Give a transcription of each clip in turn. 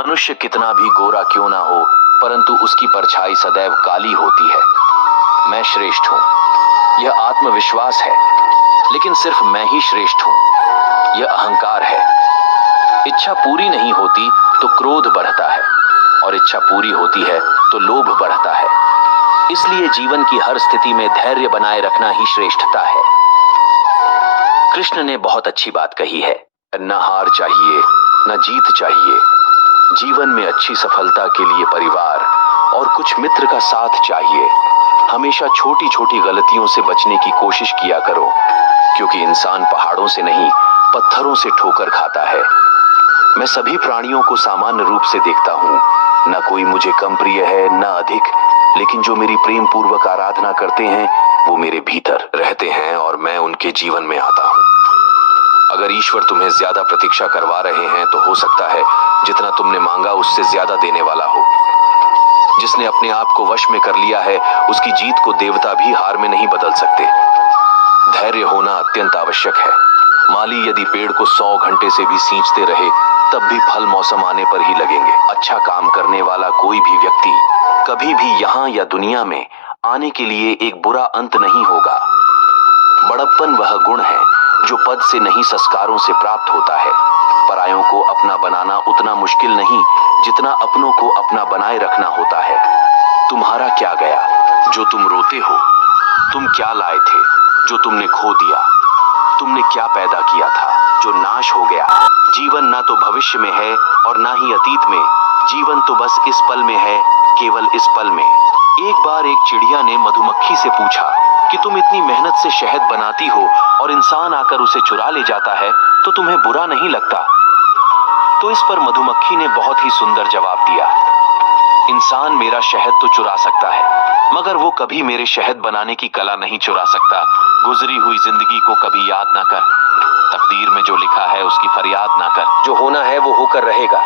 मनुष्य कितना भी गोरा क्यों ना हो, परंतु उसकी परछाई सदैव काली होती है। मैं श्रेष्ठ हूं, यह आत्मविश्वास है, लेकिन सिर्फ मैं ही श्रेष्ठ हूं, यह अहंकार है। इच्छा पूरी नहीं होती तो क्रोध बढ़ता है, और इच्छा पूरी होती है तो लोभ बढ़ता है। इसलिए जीवन की हर स्थिति में धैर्य बनाए रखना ही श्रेष्ठता है। कृष्ण ने बहुत अच्छी बात कही है, न हार चाहिए, न जीत चाहिए। जीवन में अच्छी सफलता के लिए परिवार और कुछ मित्र का साथ चाहिए। हमेशा छोटी छोटी गलतियों से बचने की कोशिश किया करो, क्योंकि इंसान पहाड़ों से नहीं, पत्थरों से ठोकर खाता है। मैं सभी प्राणियों को सामान्य रूप से देखता हूँ, न कोई मुझे कम प्रिय है न अधिक, लेकिन जो मेरी प्रेम पूर्वक आराधना करते हैं वो मेरे भीतर रहते हैं और मैं उनके जीवन में आता हूँ। अगर ईश्वर तुम्हें ज्यादा प्रतीक्षा करवा रहे हैं तो हो सकता है जितना तुमने मांगा उससे ज्यादा देने वाला हो। जिसने अपने आप को वश में कर लिया है उसकी जीत को देवता भी हार में नहीं बदल सकते। धैर्य होना अत्यंत आवश्यक है। माली यदि पेड़ को 100 घंटे से भी सींचते रहे तब भी फल मौसम आने पर ही लगेंगे। अच्छा काम करने वाला कोई भी व्यक्ति कभी भी यहाँ या दुनिया में आने के लिए एक बुरा अंत नहीं होगा। बड़प्पन वह गुण है जो पद से नहीं संस्कारों से प्राप्त होता है। परायों को अपना बनाना उतना मुश्किल नहीं जितना अपनों को अपना बनाए रखना होता है। तुम्हारा क्या गया जो तुम रोते हो? तुम क्या लाए थे जो तुमने खो दिया? तुमने क्या पैदा किया था जो नाश हो गया? जीवन ना तो भविष्य में है और ना ही अतीत में। जीवन तो बस इस पल में है, केवल इस पल में। एक बार एक चिड़िया ने मधुमक्खी से पूछा कि तुम इतनी मेहनत से शहद बनाती हो और इंसान आकर उसे चुरा ले जाता है तो तुम्हें बुरा नहीं लगता? तो इस पर मधुमक्खी ने बहुत ही सुंदर जवाब दिया, इंसान मेरा शहद तो चुरा सकता है, मगर वो कभी मेरे शहद बनाने की कला नहीं चुरा सकता। गुजरी हुई जिंदगी को कभी याद ना कर, तकदीर में जो लिखा है उसकी फरियाद ना कर। जो होना है वो होकर रहेगा।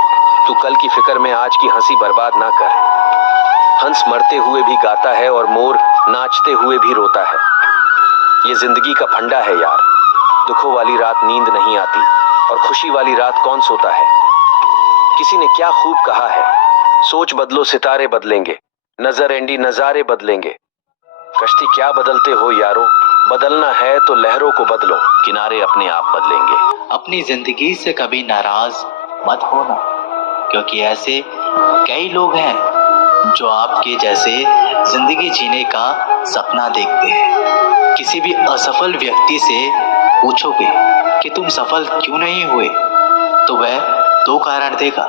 तू कल की फिक्र में आज की हंसी बर्बाद ना कर। हंस मरते हुए भी गाता है और मोर नाचते हुए भी रोता है। ये जिंदगी का फंडा है यार। दुखों वाली रात नींद नहीं आती और खुशी वाली रात कौन सोता है। किसी ने क्या खूब कहा है, सोच बदलो सितारे बदलेंगे, नजर एंडी नजारे बदलेंगे। कश्ती क्या बदलते हो यारो, बदलना है तो लहरों को बदलो, किनारे अपने आप बदलेंगे। अपनी जिंदगी से कभी नाराज मत होना, क्योंकि ऐसे कई लोग हैं जो आपके जैसे जिंदगी जीने का सपना देखते हैं। किसी भी असफल व्यक्ति से पूछोगे कि तुम सफल क्यों नहीं हुए तो वह 2 कारण देगा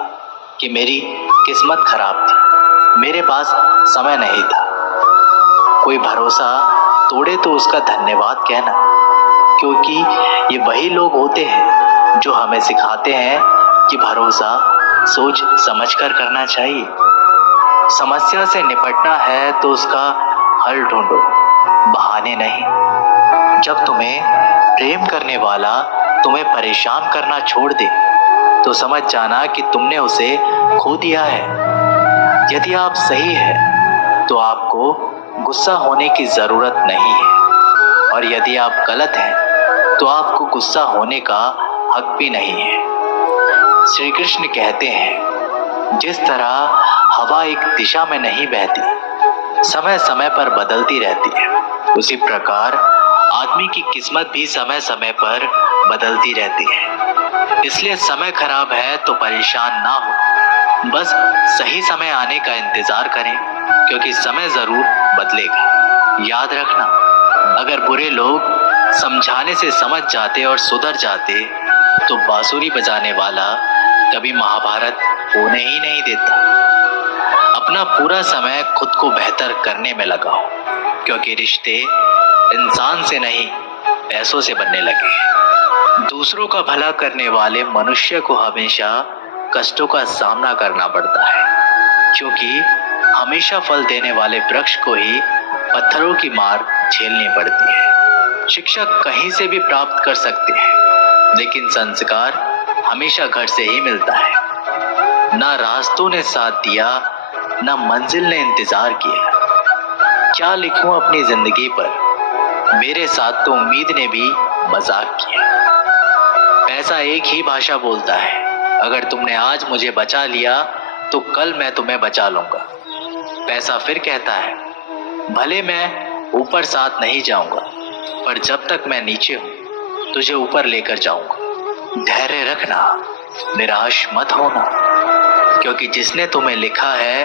कि मेरी किस्मत खराब थी, मेरे पास समय नहीं था। कोई भरोसा तोड़े तो उसका धन्यवाद कहना, क्योंकि ये वही लोग होते हैं जो हमें सिखाते हैं कि भरोसा सोच समझकर करना चाहिए। समस्या से निपटना है तो उसका हल ढूंढो, बहाने नहीं। जब तुम्हें प्रेम करने वाला तुम्हें परेशान करना छोड़ दे तो समझ जाना कि तुमने उसे खो दिया है। यदि आप सही है तो आपको गुस्सा होने की जरूरत नहीं है, और यदि आप गलत हैं तो आपको गुस्सा होने का हक भी नहीं है। श्री कृष्ण कहते हैं, जिस तरह हवा एक दिशा में नहीं बहती, समय समय पर बदलती रहती है, उसी प्रकार आदमी की किस्मत भी समय समय पर बदलती रहती है। इसलिए समय खराब है तो परेशान ना हो, बस सही समय आने का इंतजार करें, क्योंकि समय जरूर बदलेगा। याद रखना, अगर बुरे लोग समझाने से समझ जाते और सुधर जाते तो बांसुरी बजाने वाला कभी महाभारत होने ही नहीं देता। अपना पूरा समय खुद को बेहतर करने में लगाओ, क्योंकि रिश्ते इंसान से नहीं पैसों से बनने लगे हैं। दूसरों का भला करने वाले मनुष्य को हमेशा कष्टों का सामना करना पड़ता है, क्योंकि हमेशा फल देने वाले वृक्ष को ही पत्थरों की मार झेलनी पड़ती है। शिक्षा कहीं से भी प्राप्त कर सकते हैं, लेकिन संस्कार हमेशा घर से ही मिलता है। ना रास्तों ने साथ दिया, ना मंजिल ने इंतजार किया। क्या लिखूं अपनी जिंदगी पर, मेरे साथ तो उम्मीद ने भी मजाक किया। पैसा एक ही भाषा बोलता है, अगर तुमने आज मुझे बचा लिया तो कल मैं तुम्हें बचा लूंगा। पैसा फिर कहता है, भले मैं ऊपर साथ नहीं जाऊंगा, पर जब तक मैं नीचे हूं तुझे ऊपर लेकर जाऊंगा। धैर्य रखना, निराश मत होना, क्योंकि जिसने तुम्हें लिखा है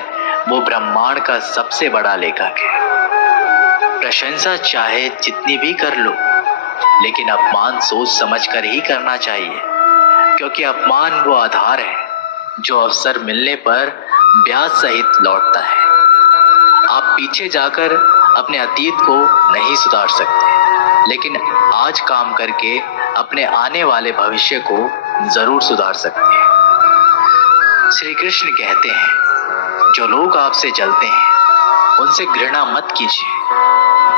वो ब्रह्मांड का सबसे बड़ा लेखक है। प्रशंसा चाहे जितनी भी कर लो, लेकिन अपमान सोच समझ कर ही करना चाहिए, क्योंकि अपमान वो आधार है जो अवसर मिलने पर ब्याज सहित लौटता है। आप पीछे जाकर अपने अतीत को नहीं सुधार सकते, लेकिन आज काम करके अपने आने वाले भविष्य को जरूर सुधार सकते हैं। श्री कृष्ण कहते हैं, जो लोग आपसे जलते हैं उनसे घृणा मत कीजिए,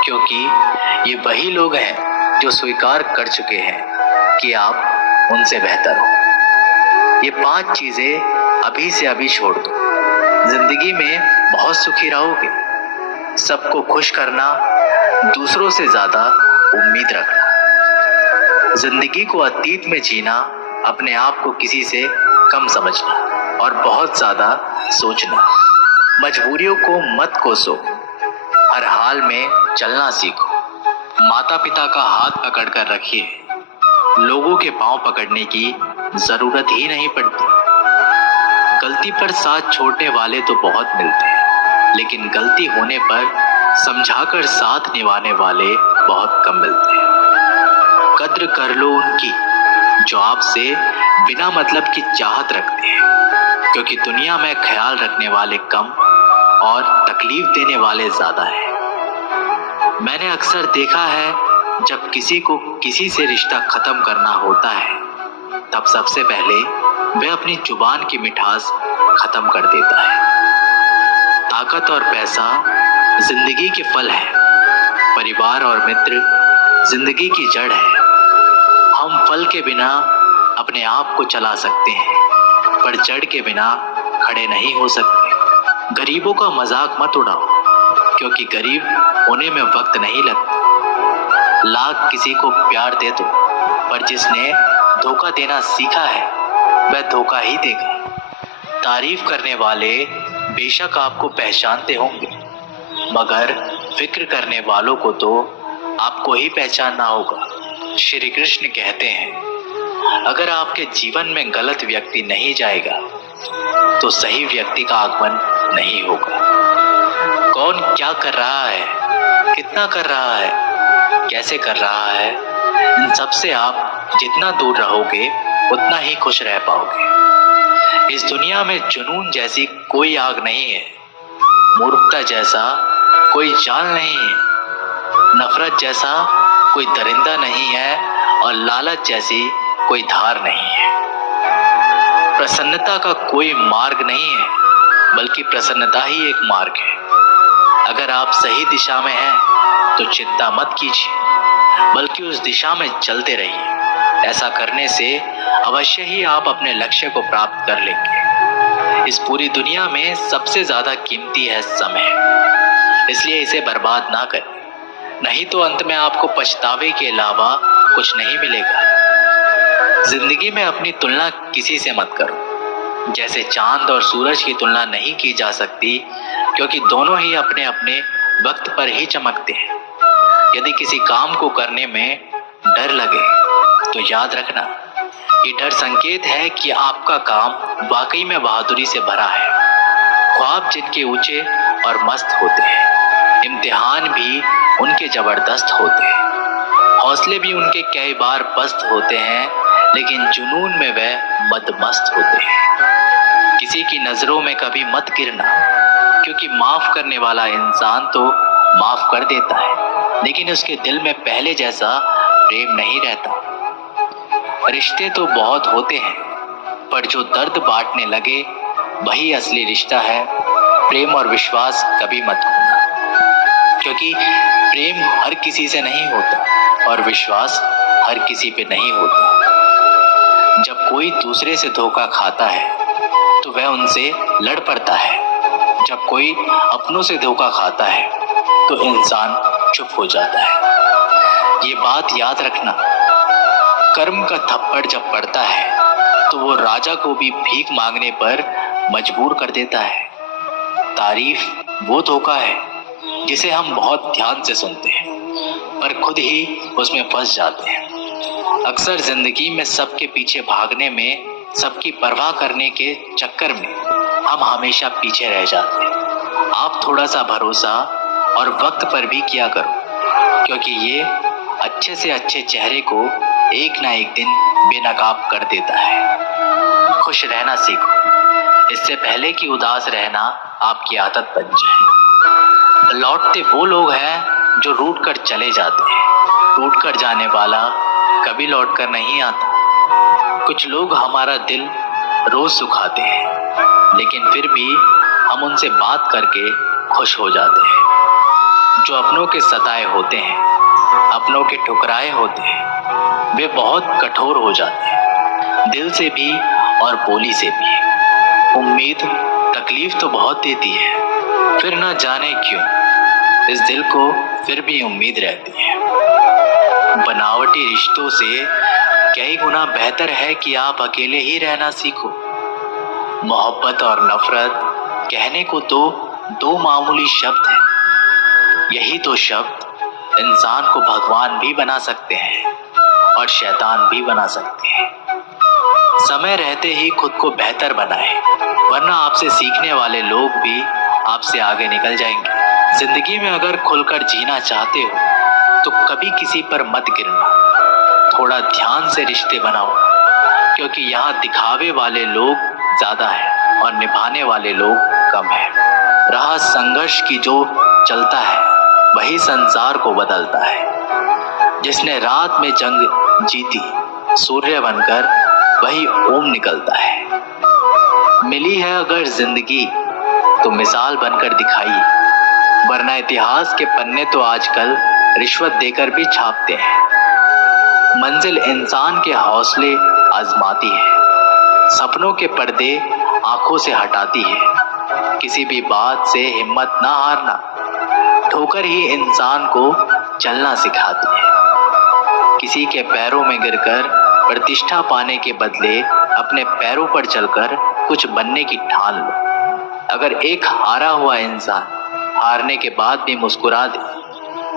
क्योंकि ये वही लोग हैं जो स्वीकार कर चुके हैं कि आप उनसे बेहतर हो। ये 5 चीजें अभी से अभी छोड़ दो, जिंदगी में बहुत सुखी रहोगे। सबको खुश करना, दूसरों से ज्यादा उम्मीद रखना, जिंदगी को अतीत में जीना, अपने आप को किसी से कम समझना और बहुत ज्यादा सोचना। मजबूरियों को मत कोसो, हर हाल में चलना सीखो। माता पिता का हाथ पकड़ कर रखिए, लोगों के पांव पकड़ने की जरूरत ही नहीं पड़ती। गलती पर साथ छोड़ने वाले तो बहुत मिलते हैं, लेकिन गलती होने पर समझाकर साथ निभाने वाले बहुत कम मिलते हैं। कद्र कर लो उनकी जो आपसे बिना मतलब की चाहत रखते हैं, क्योंकि दुनिया में ख्याल रखने वाले कम और तकलीफ देने वाले ज्यादा हैं। मैंने अक्सर देखा है, जब किसी को किसी से रिश्ता खत्म करना होता है, तब सबसे पहले वह अपनी जुबान की मिठास खत्म कर देता है। ताकत और पैसा जिंदगी के फल है, परिवार और मित्र जिंदगी की जड़ है। हम फल के बिना अपने आप को चला सकते हैं, पर जड़ के बिना खड़े नहीं हो सकते। गरीबों का मजाक मत उड़ाओ, क्योंकि गरीब होने में वक्त नहीं लगता। लाख किसी को प्यार दे दो, पर जिसने धोखा देना सीखा है वह धोखा ही देगा। तारीफ करने वाले बेशक आपको पहचानते होंगे, मगर फिक्र करने वालों को तो आपको ही पहचानना होगा। श्री कृष्ण कहते हैं, अगर आपके जीवन में गलत व्यक्ति नहीं जाएगा तो सही व्यक्ति का आगमन नहीं होगा। कौन क्या कर रहा है, कितना कर रहा है, कैसे कर रहा है, इन सब से आप जितना दूर रहोगे उतना ही खुश रह पाओगे। इस दुनिया में जुनून जैसी कोई आग नहीं है, मूर्खता जैसा कोई जाल नहीं है, नफरत जैसा कोई दरिंदा नहीं है और लालच जैसी कोई धार नहीं है। प्रसन्नता का कोई मार्ग नहीं है, बल्कि प्रसन्नता ही एक मार्ग है। अगर आप सही दिशा में हैं तो चिंता मत कीजिए, बल्कि उस दिशा में चलते रहिए। ऐसा करने से अवश्य ही आप अपने लक्ष्य को प्राप्त कर लेंगे। इस पूरी दुनिया में सबसे ज्यादा कीमती है समय, इसलिए इसे बर्बाद ना करें, नहीं तो अंत में आपको पछतावे के अलावा कुछ नहीं मिलेगा। जिंदगी में अपनी तुलना किसी से मत करो। जैसे चांद और सूरज की तुलना नहीं की जा सकती, क्योंकि दोनों ही अपने अपने वक्त पर ही चमकते हैं। यदि किसी काम को करने में डर लगे तो याद रखना, ये डर संकेत है कि आपका काम वाकई में बहादुरी से भरा है। ख्वाब जिनके ऊंचे और मस्त होते हैं, इम्तिहान भी उनके जबरदस्त होते हैं, हौसले भी उनके कई बार पस्त होते हैं, लेकिन जुनून में वह मदमस्त होते हैं। किसी की नजरों में कभी मत गिरना, क्योंकि माफ करने वाला इंसान तो माफ कर देता है, लेकिन उसके दिल में पहले जैसा प्रेम नहीं रहता। रिश्ते तो बहुत होते हैं, पर जो दर्द बांटने लगे वही असली रिश्ता है। प्रेम और विश्वास कभी मत खोना, क्योंकि प्रेम हर किसी से नहीं होता और विश्वास हर किसी पे नहीं होता। जब कोई दूसरे से धोखा खाता है तो वह उनसे लड़ पड़ता है, जब कोई अपनों से धोखा खाता है तो इंसान चुप हो जाता है। ये बात याद रखना, कर्म का थप्पड़ जब पड़ता है तो वो राजा को भी भीख मांगने पर मजबूर कर देता है। तारीफ वो धोखा है जिसे हम बहुत ध्यान से सुनते हैं पर खुद ही उसमें फंस जाते हैं। अक्सर जिंदगी में सबके पीछे भागने में, सबकी परवाह करने के चक्कर में हम हमेशा पीछे रह जाते हैं। आप थोड़ा सा भरोसा और वक्त पर भी किया करो, क्योंकि ये अच्छे से अच्छे चेहरे को एक ना एक दिन बेनकाब कर देता है। खुश रहना सीखो, इससे पहले कि उदास रहना आपकी आदत बन जाए। लौटते वो लोग हैं जो रूठ कर चले जाते हैं। टूट कर जाने वाला कभी लौट कर नहीं आता। कुछ लोग हमारा दिल रोज सुखाते हैं, लेकिन फिर भी हम उनसे बात करके खुश हो जाते हैं। जो अपनों के सताए होते हैं, अपनों के ठुकराए होते हैं, वे बहुत कठोर हो जाते हैं, दिल से भी और बोली से भी। उम्मीद तकलीफ तो बहुत देती है, फिर ना जाने क्यों इस दिल को फिर भी उम्मीद रहती है। बनावटी रिश्तों से कई गुना बेहतर है कि आप अकेले ही रहना सीखो। मोहब्बत और नफरत कहने को तो दो मामूली शब्द हैं। यही तो शब्द इंसान को भगवान भी बना सकते हैं और शैतान भी बना सकते हैं। समय रहते ही खुद को बेहतर बनाएं, वरना आपसे सीखने वाले लोग भी आपसे आगे निकल जाएंगे। जिंदगी में अगर खुलकर जीना चाहते हो तो कभी किसी पर मत गिरना। थोड़ा ध्यान से रिश्ते बनाओ, क्योंकि यहाँ दिखावे वाले लोग ज्यादा हैं और निभाने वाले लोग कम हैं। राह संघर्ष की जो चलता है वही संसार को बदलता है। जिसने रात में जंग जीती, सूर्य बनकर वही ओम निकलता है। मिली है अगर जिंदगी तो मिसाल बनकर दिखाइए, वरना इतिहास के पन्ने तो आजकल रिश्वत देकर भी छापते हैं। मंजिल इंसान के हौसले आजमाती है, सपनों के पर्दे आंखों से हटाती है। किसी भी बात से हिम्मत ना हारना, ठोकर ही इंसान को चलना सिखाती है। किसी के पैरों में गिरकर प्रतिष्ठा पाने के बदले अपने पैरों पर चलकर कुछ बनने की ठान लो। अगर एक हारा हुआ इंसान हारने के बाद भी मुस्कुरा दे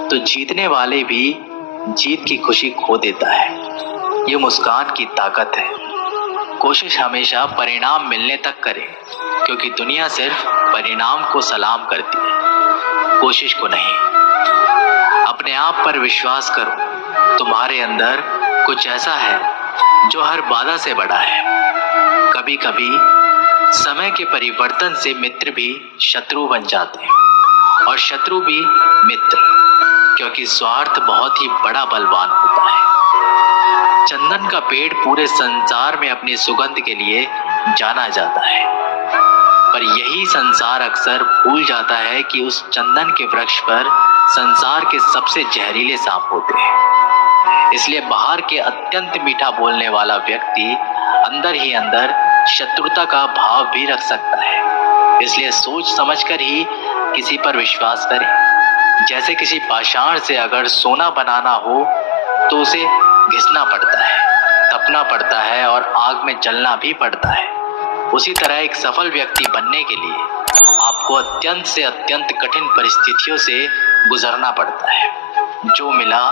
तो जीतने वाले भी जीत की खुशी खो देता है। ये मुस्कान की ताकत है। कोशिश हमेशा परिणाम मिलने तक करें, क्योंकि दुनिया सिर्फ परिणाम को सलाम करती है, कोशिश को नहीं। अपने आप पर विश्वास करो, तुम्हारे अंदर कुछ ऐसा है जो हर बाधा से बड़ा है। कभी कभी समय के परिवर्तन से मित्र भी शत्रु बन जाते हैं और शत्रु भी मित्र, क्योंकि स्वार्थ बहुत ही बड़ा बलवान होता है। चंदन का पेड़ पूरे संसार में अपनी सुगंध के लिए जाना जाता है, पर यही संसार अक्सर भूल जाता है कि उस चंदन के वृक्ष पर संसार के सबसे जहरीले सांप होते हैं। इसलिए बाहर के अत्यंत मीठा बोलने वाला व्यक्ति अंदर ही अंदर शत्रुता का भाव भी रख सकता है। इसलिए सोच समझकर ही किसी पर विश्वास करें। जैसे किसी पाषाण से अगर सोना बनाना हो तो उसे घिसना पड़ता है, तपना पड़ता है और आग में जलना भी पड़ता है। उसी तरह एक सफल व्यक्ति बनने के लिए आपको अत्यंत से अत्यंत कठिन परिस्थितियों से गुजरना पड़ता है। जो मिला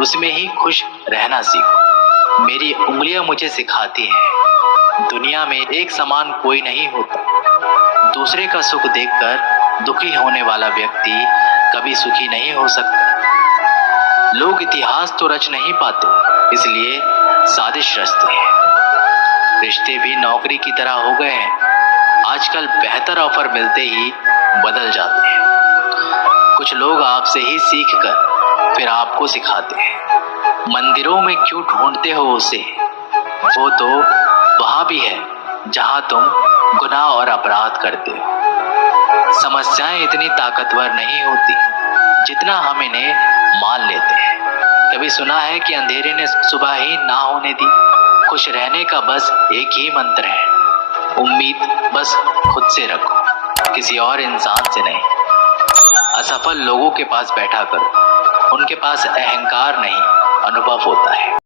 उसमें ही खुश रहना सीखो। मेरी उंगलियां मुझे सिखाती हैं, दुनिया में एक समान कोई नहीं होता। दूसरे का सुख देखकर दुखी होने वाला व्यक्ति कभी सुखी नहीं हो सकता। लोग इतिहास तो रच नहीं पाते, इसलिए साजिश रचते हैं। रिश्ते भी नौकरी की तरह हो गए हैं, आजकल बेहतर ऑफर मिलते ही बदल जाते हैं। कुछ लोग आपसे ही सीखकर फिर आपको सिखाते हैं। मंदिरों में क्यों ढूंढते हो उसे, वो तो वहां भी है जहां तुम गुनाह और अपराध करते हो। समस्याएं इतनी ताकतवर नहीं होती जितना हम इन्हें मान लेते हैं। कभी सुना है कि अंधेरे ने सुबह ही ना होने दी। खुश रहने का बस एक ही मंत्र है, उम्मीद बस खुद से रखो, किसी और इंसान से नहीं। असफल लोगों के पास बैठा करो, उनके पास अहंकार नहीं अनुभव होता है।